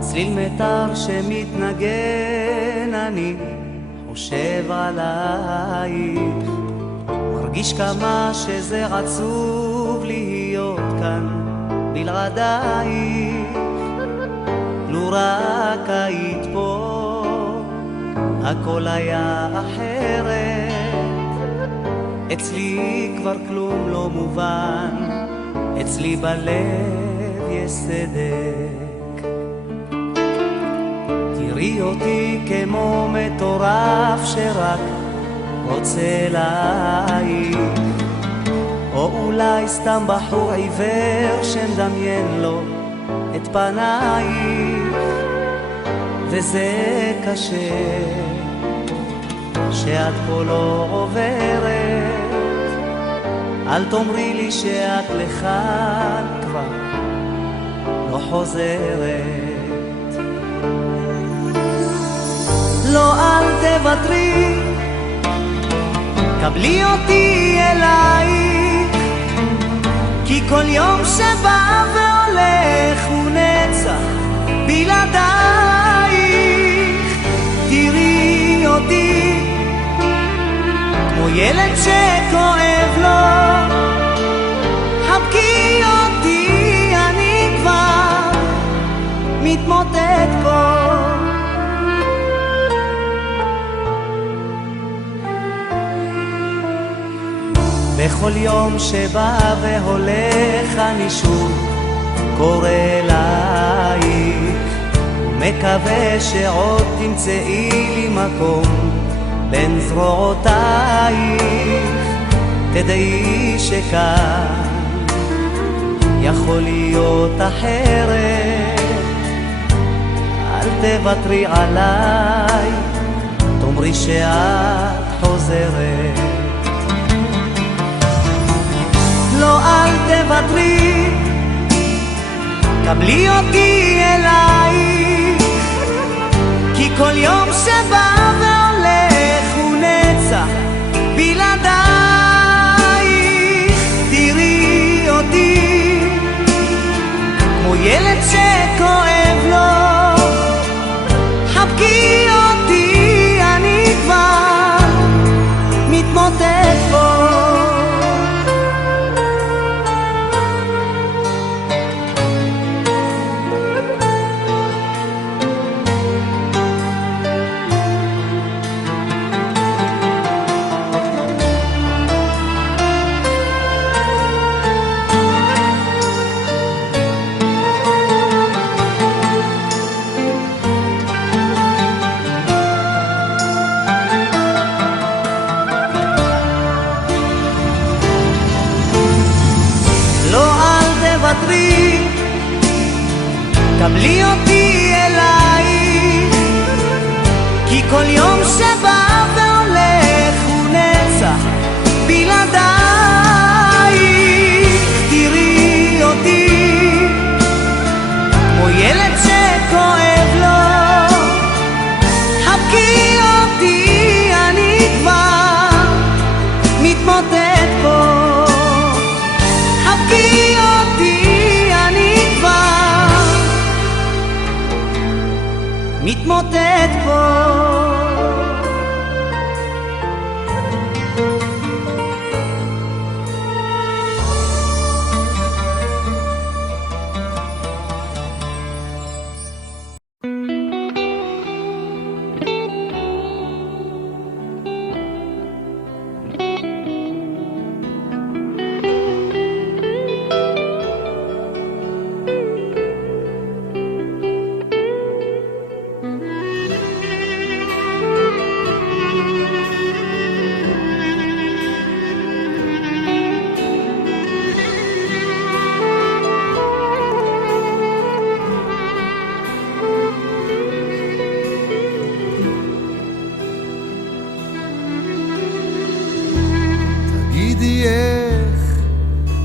צליל מיתר שמתנגן, אני חושב עלייך, מרגיש כמה שזה עצוב להיות כאן בלעדייך. לו רק היית פה הכל היה אחרת. אצלי כבר כלום לא מובן, אצלי בלב יש סדק. תראי אותי כמו מטורף שרק רוצה להעיק, או אולי סתם בחור עיוור שמדמיין לו את פנייך. וזה קשה שאת פה לא עוברת, אל תאמרי לי שאת לכאן כבר לא חוזרת. לא, אל תוותרי, קבלי אותי אלייך, כי כל יום שבא והולך הוא נצח בלעדייך. תראי אותי כמו ילד שכואב לו, חבקי אותי, אני כבר מתמוטט פה. בכל יום שבא והולך אני שוב קורא אלייך, ומקווה שעוד תמצאי לי מקום בין זרועותייך. תדעי שכאן יכול להיות אחרת, אל תוותרי עליי, תאמרי שאת חוזרת. לא, אל תוותרי, קבלי אותי אלייך, כי כל יום שבא והולך הוא נצח בלעדייך. תראי אותי כמו ילד שכואב לו, חבקי אותי, אני כבר מתמוטט פה. קבלי אותי אלייך, כי כל יום שבא והולך הוא נצח בלעדייך. תראי אותי כמו ילד שכואב לו, חבקי אותי, אני כבר מתמוטט פה. חבקי אותי, אני כבר מתמוטט פה.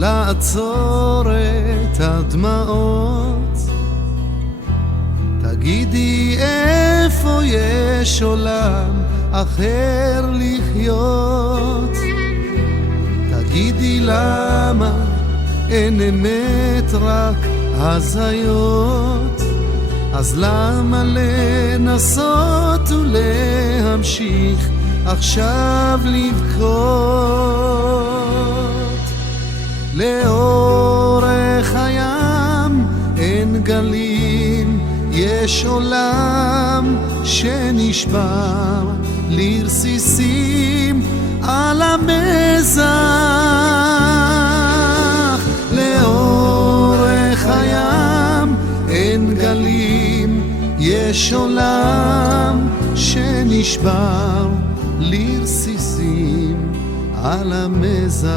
לעצור את הדמעות, תגידי איפה יש עולם אחר לחיות, תגידי למה אין אמת רק הזיות, אז למה לנסות ולהמשיך עכשיו לבכות? לאורך הים אין גלים, יש עולם שנשבר לרסיסים על המזח. לאורך הים אין גלים, יש עולם שנשבר לרסיסים על המזח.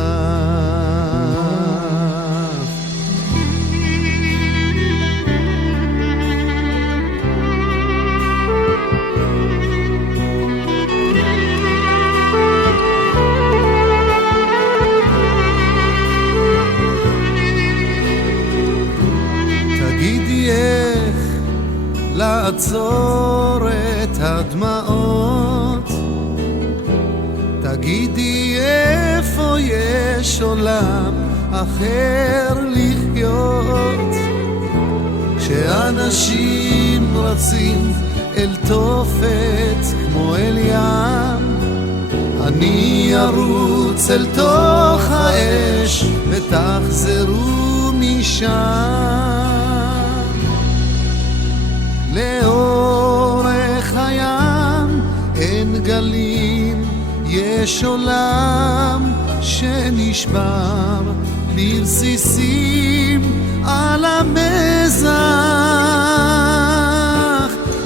לעצור את הדמעות, תגידי איפה יש עולם אחר לחיות. כשאנשים רצים אל תופת כמו אל ים, אני ארוץ אל תוך האש ותחזרו משם. לאורך הים אין גלים, יש עולם שנשבר לרסיסים על המזח.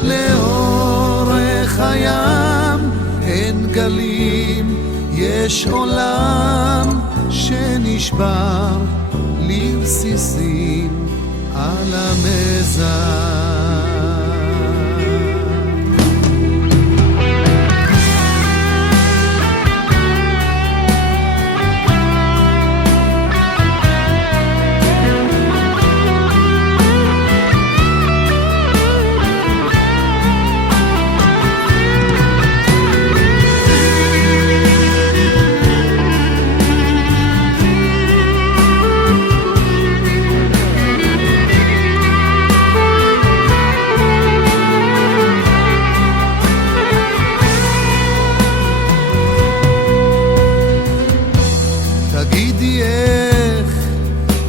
לאורך הים אין גלים, יש עולם שנשבר לרסיסים על המזח. תגידי איך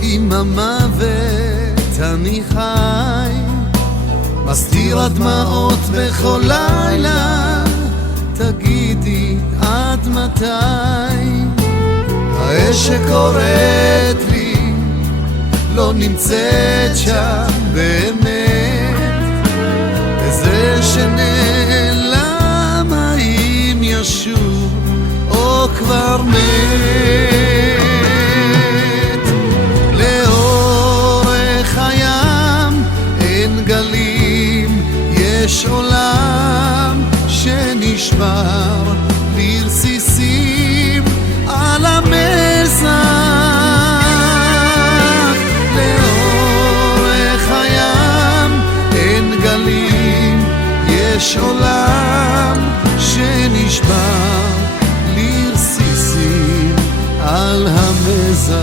עם המוות אני חי, מסתיר הדמעות בכל לילה. תגידי עד מתי האש שקוראת לי לא נמצאת שם באמת, וזה שנעלם האם ישוב או כבר מת. לאורך הים אין גלים, יש עולם שנשבר לרסיסים על המזח. לאורך הים אין גלים, יש עולם שנשבר לרסיסים על המזח.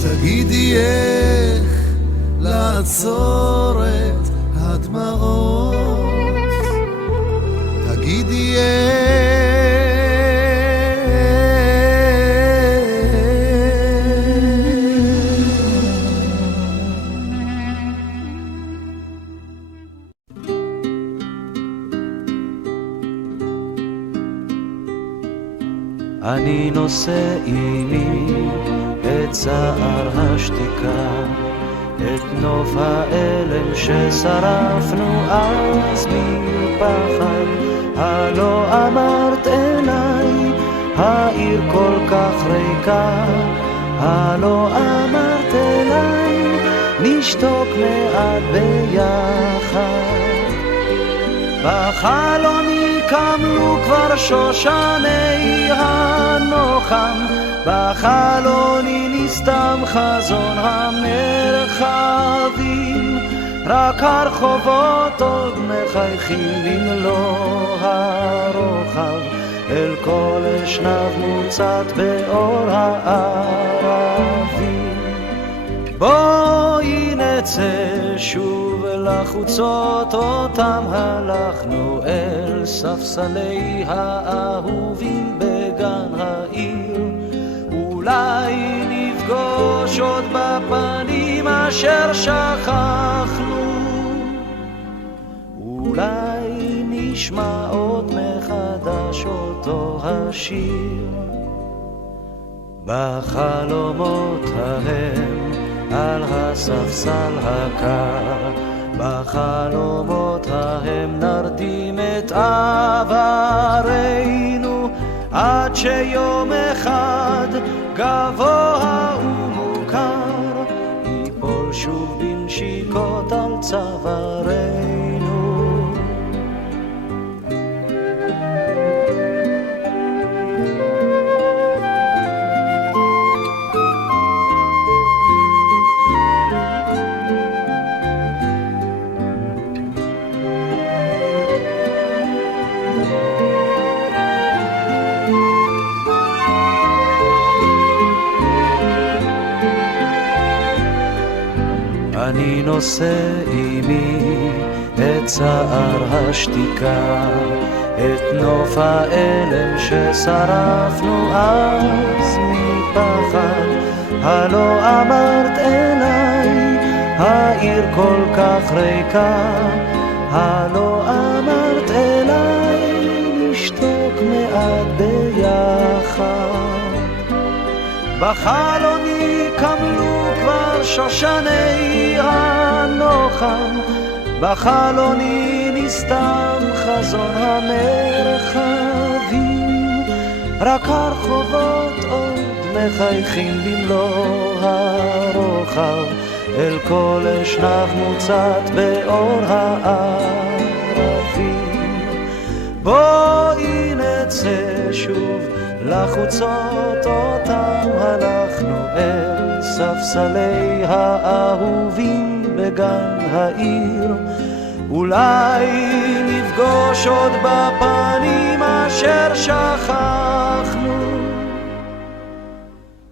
תגידי איך לעצור את הדמעות, תגידי אני נושא עימי את צער השתיקה, את נוף האלם ששרפנו אז מפחד. הלא אמרת אליי העיר כל כך ריקה, הלא אמרת אליי נשתוק מעט ביחד. בחלוני קמלו כבר שושני הנוחם, בחלוני נסתם חזון המרחבים, רק הרחובות עוד מחייכים במלוא הרוחב. אל כל אשנב מוצת באור הערבים. בואי נצא שוב לחוצות אותם הלכנו, אל ספסלי האהובים בגן העיר. אולי נפגוש עוד בפנים אשר שכחנו, אולי נשמע עוד מחדש אותו השיר. בחלומות ההם על הספסל הקר, בחלומות ההם נרדים את עברנו, עד שיום אחד גבוה ומוכר ייפול שוב בנשיקות על צווארנו. אני נושא עימי את צער השתיקה, את נוף האלם ששרפנו אז מפחד. הלא אמרת אליי, העיר כל כך ריקה, הלא אמרת אליי, נשתוק מעט ביחד. בחלוני קמלו כבר שושני הנוחם, בחלוני נסתם חזון המרחבים. רק הרחובות עוד מחייכים במלוא הרוחב, אל כל אשנב מוצת באור הערבים. בואי נצא שוב לחוצות אותם הלכנו, אל ספסלי האהובים בגן העיר. אולי נפגוש עוד בפנים אשר שכחנו,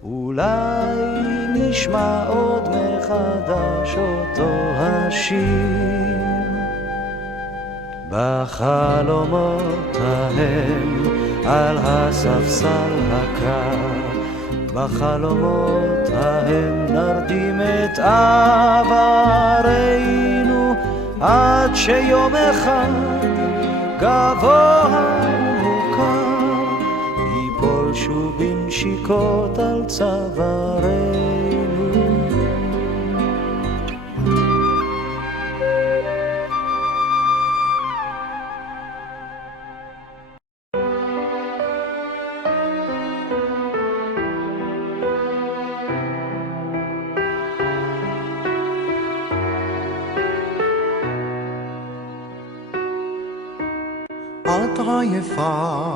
אולי נשמע עוד מחדש אותו השיר. בחלומות ההם על הספסל הקר, בחלומות ההם נרדים את עברנו, עד שיום אחד גבוה ומוכר ייפול שוב בנשיקות על צווארנו. את עייפה,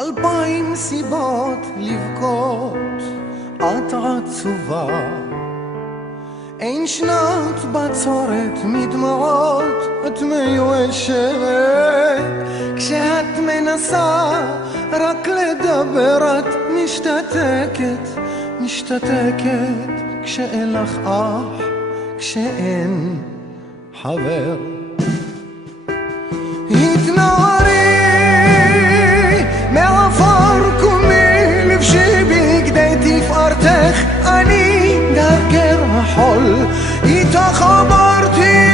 2000 סיבות לבכות, את עצובה, אין שנת בצורת מדמעות, את מיואשת, כשאת מנסה רק לדבר את משתתקת, משתתקת, כשאין לך אח, כשאין חבר. התנערי מעפר קומי לבשי בגדי תפארתך, אני גרגר החול, איתך עברתי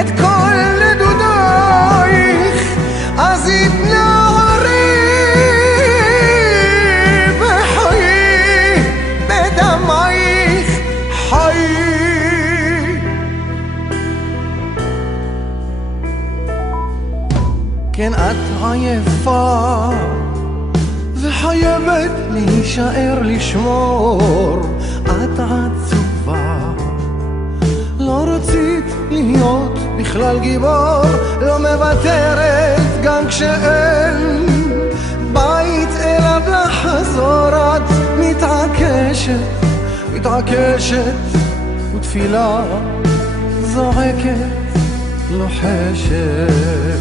את כל נדודייך, אז התנערי בחיי בדמייך חיי. כן, את עייפה וחייבת להישאר לשמור, את עצובה, לא רצית להיות בכלל גיבור, לא מוותרת גם כשאין בית אליו לחזור, את מתעקשת, מתעקשת, ותפילה זועקת, לוחשת.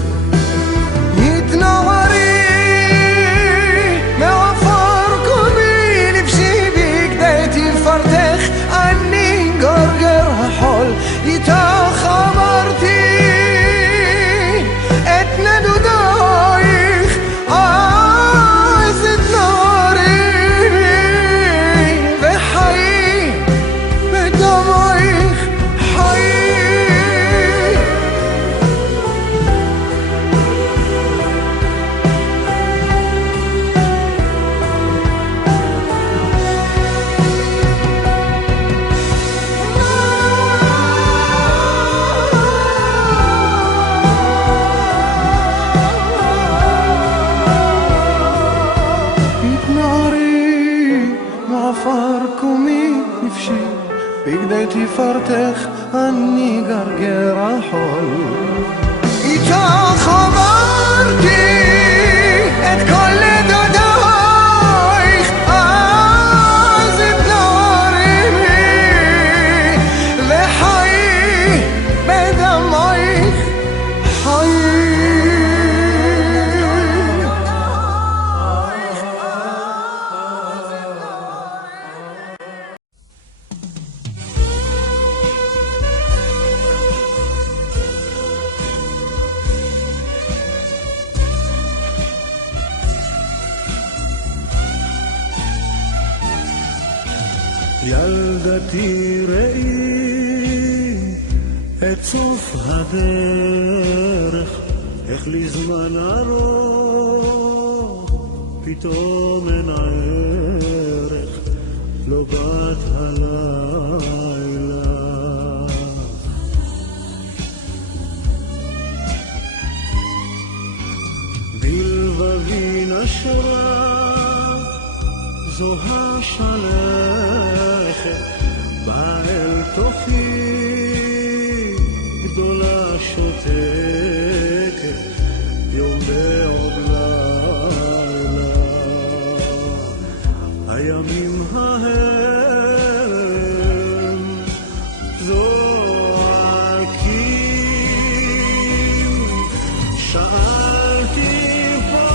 בגדי תפארתך אני גרגר החול. איתך עברתי את כל נדודייך, אז תנערימי וחיי בדמייך חיי. ילדתי ראי את סוף הדרך, איך לי זמן ארוך פתאום אין ערך, לא באת הלילה. בלבבי נשרה זו השלכת, באה אל תוכי גדולה שותקת, יום ועוד לילה. הימים ההם זועקים, שאלתי פה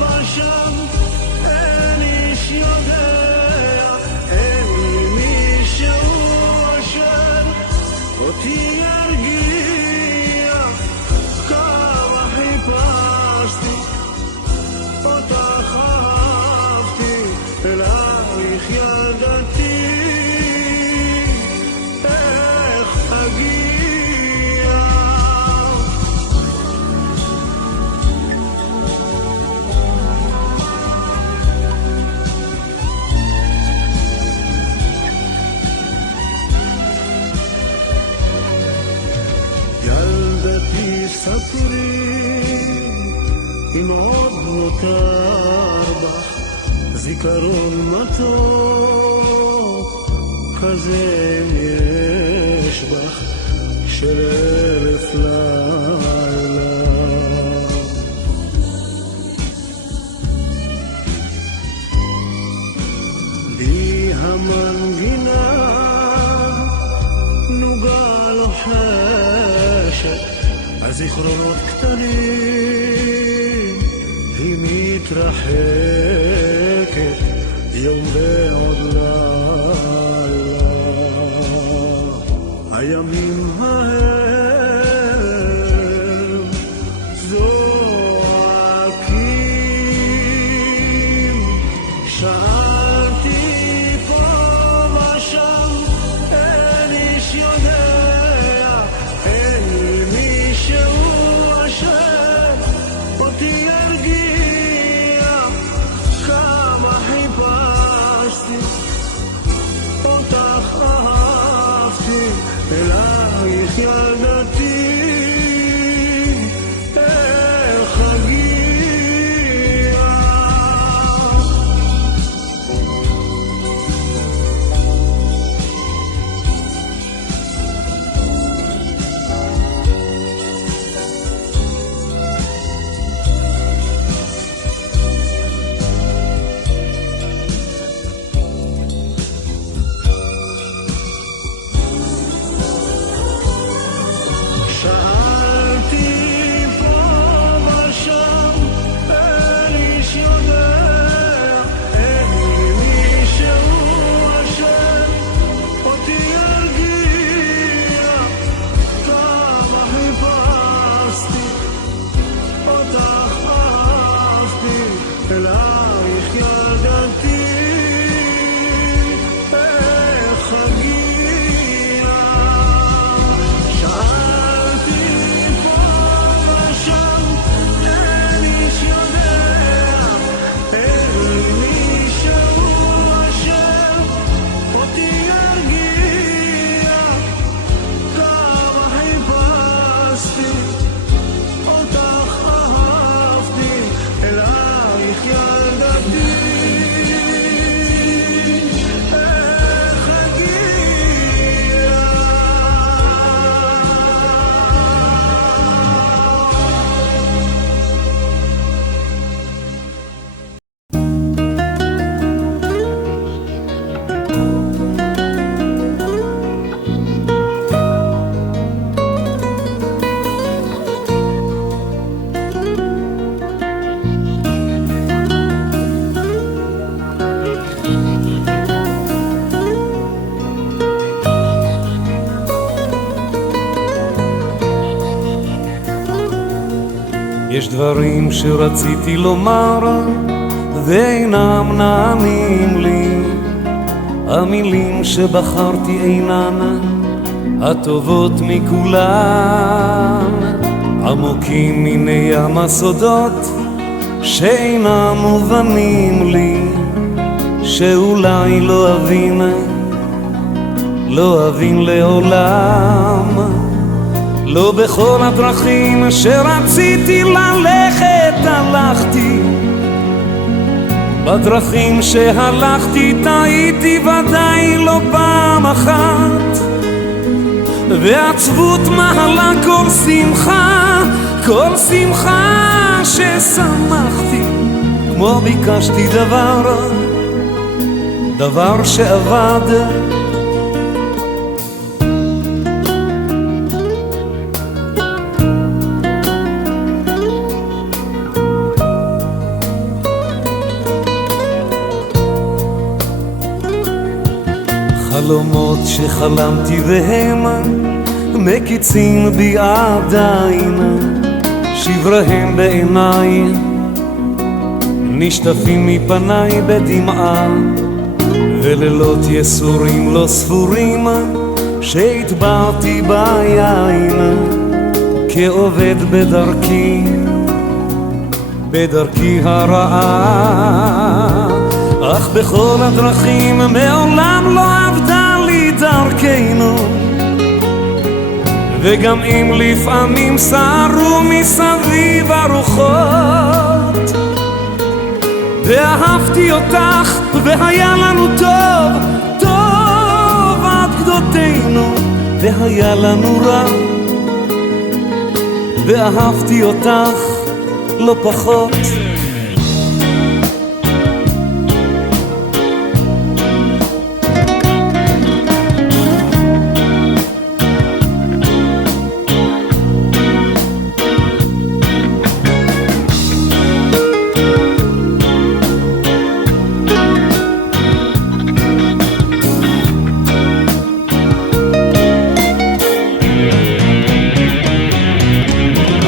ושם, אין איש יודע, אין מישהו אשר אותי ירגיע. כמה חיפשתי אותך, אהבתי אלייך ילדתי, איך אגיע. ילדתי ספרי אם עוד נותר בך זיכרון מתוק כזה, אם יש בך של 1000 לילה. בי המנגינה נוגה לוחשת על זיכרונות קטנים, היא מתרחקת יום ועוד לילה. הימים ההם זועקים, שאלתי פה ושם, אין איש יודע, אין מישהו אשר אותי ירגיע. כמה חיפשתי אותך, אהבתי אלייך ילדתי, איך אגיע. יש דברים שרציתי לומר ואינם נעמים לי, המילים שבחרתי אינן הטובות מכולן, עמוקים מן ים הסודות שאינם מובנים לי, שאולי לא אבין לעולם. לא בכל הדרכים שרציתי ללכת הלכתי, בדרכים שהלכתי טעיתי ודאי לא פעם אחת, ועצבות מעלה כל שמחה ששמחתי, כמו ביקשתי דבר שעבד. חלומות שחלמתי והם מקיצים בי עדיין, שבריהם בעיניי נשטפים מפניי בדמעה, ולילות יסורים לא ספורים שהטבעתי ביין, כעובד בדרכי הרעה. אך בכל הדרכים מעולם לא עבדה לי דרכנו, וגם אם לפעמים סערו מסביב הרוחות, ואהבתי אותך והיה לנו טוב עד גדותינו, והיה לנו רע ואהבתי אותך לא פחות.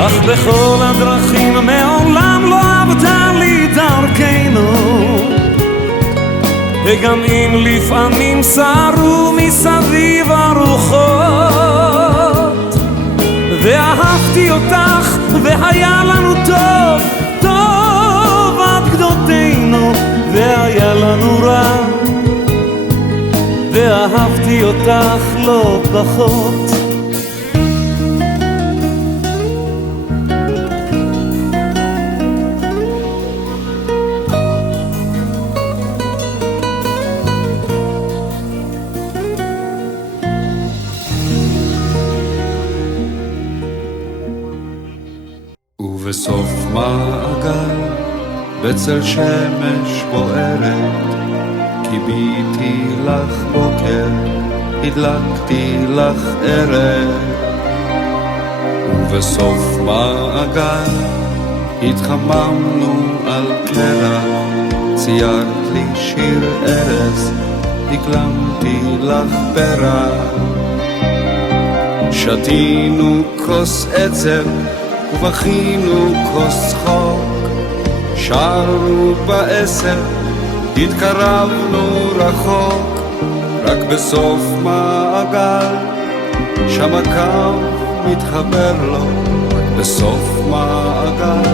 אך בכל הדרכים מעולם לא עבדה לי דרכנו, וגם אם לפעמים סערו מסביב הרוחות, ואהבתי אותך והיה לנו טוב עד גדותינו, והיה לנו רע ואהבתי אותך לא פחות. ובסוף מעגל בצל שמש בוערת, קיביתי לך בוקר, הדלקתי לך ערב. ובסוף מעגל התחממנו על קרח, ציירת לי שיר ארז, הקלמתי לך פרח. שתינו כוס עצב ובכינו כוס צחוק, שרנו בעשר, התקרבנו רחוק. רק בסוף מעגל שם הקו מתחבר לו, רק בסוף מעגל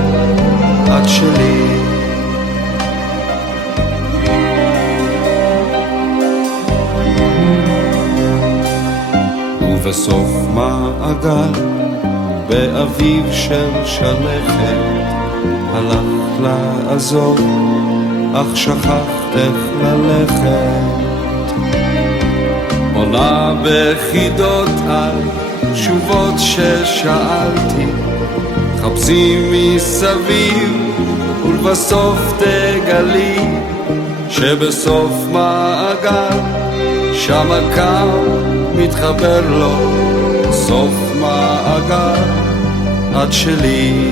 את שלי. ובסוף מעגל באביב של שלכת, הלכת לעזוב אך שכחת איך ללכת. עונה בחידות על תשובות ששאלתי, חפשי מסביב ולבסוף תגלי שבסוף מעגל שם הקו מתחבר לו, סוף מעגל את שלי.